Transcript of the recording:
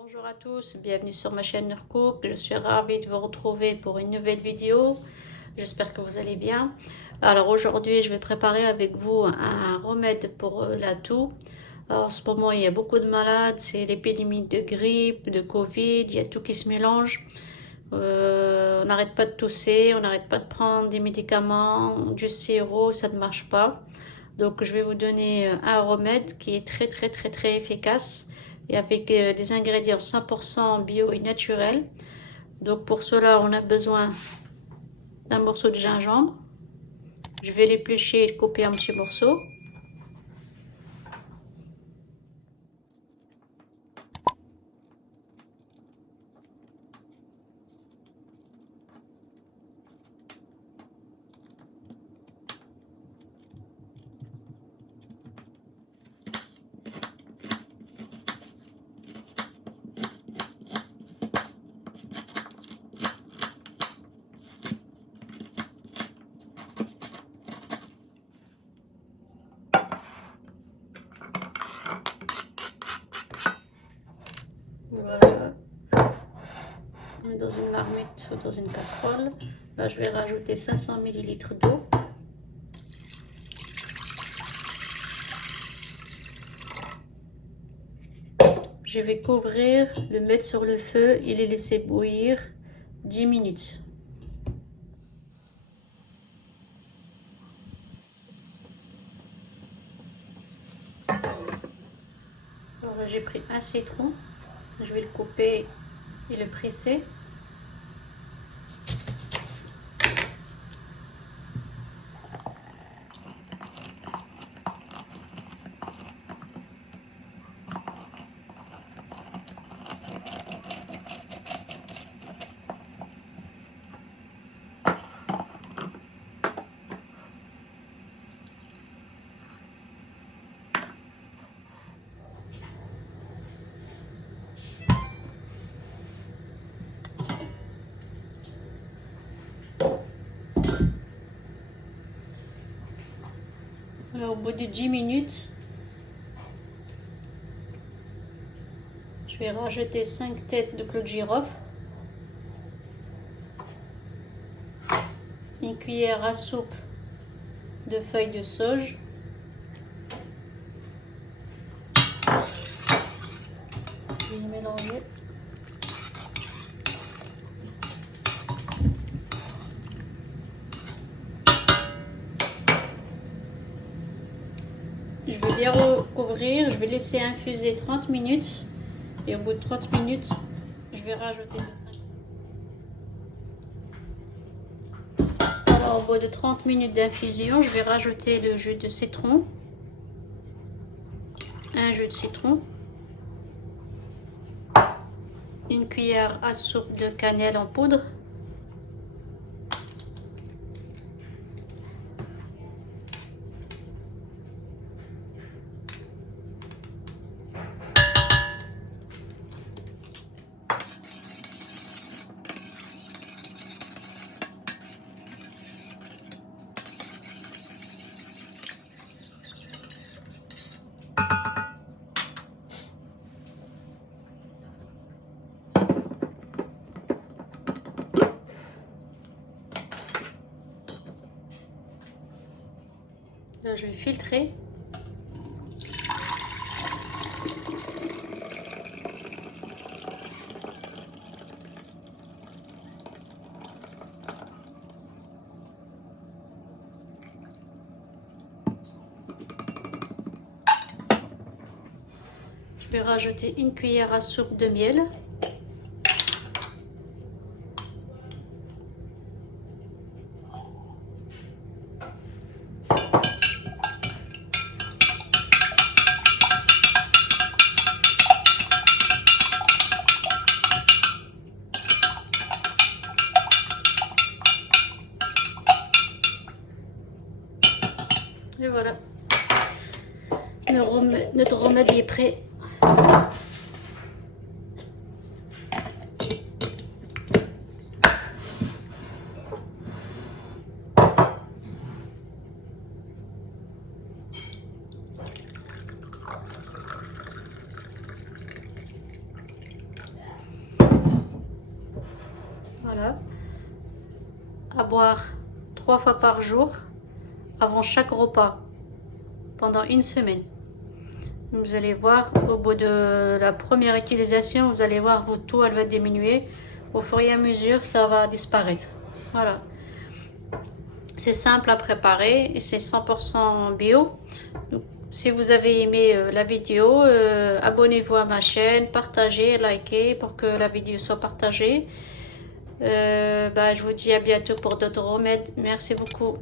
Bonjour à tous, bienvenue sur ma chaîne Nurcook. Je suis ravie de vous retrouver pour une nouvelle vidéo. J'espère que vous allez bien. Alors aujourd'hui, je vais préparer avec vous un remède pour la toux. Alors, en ce moment, il y a beaucoup de malades, c'est l'épidémie de grippe, de Covid, il y a tout qui se mélange. On n'arrête pas de tousser, on n'arrête pas de prendre des médicaments, du sirop, ça ne marche pas. Donc je vais vous donner un remède qui est très efficace et avec des ingrédients 100% bio et naturels. Donc pour cela, on a besoin d'un morceau de gingembre. Je vais l'éplucher et le couper en petits morceaux. Voilà. On met dans une marmite ou dans une casserole. Là, je vais rajouter 500 ml d'eau. Je vais couvrir, le mettre sur le feu et les laisser bouillir 10 minutes. Alors j'ai pris un citron, je vais le couper et le presser. Alors, au bout de 10 minutes, je vais rajouter 5 têtes de clous de girofle, une cuillère à soupe de feuilles de sauge, je vais mélanger. Je vais bien recouvrir, je vais laisser infuser 30 minutes et au bout de 30 minutes, je vais rajouter d'autres. Alors au bout de 30 minutes d'infusion, je vais rajouter le jus de citron, un jus de citron, une cuillère à soupe de cannelle en poudre, là je vais filtrer. Je vais rajouter une cuillère à soupe de miel. Et voilà, notre remède est prêt. boire 3 fois par jour avant chaque repas pendant une semaine. Vous allez voir, au bout de la première utilisation, vous allez voir, votre toux, elle va diminuer. Au fur et à mesure, ça va disparaître. Voilà. C'est simple à préparer et c'est 100% bio. Donc, si vous avez aimé la vidéo, abonnez-vous à ma chaîne, partagez, likez pour que la vidéo soit partagée. Je vous dis à bientôt pour d'autres remèdes. Merci beaucoup.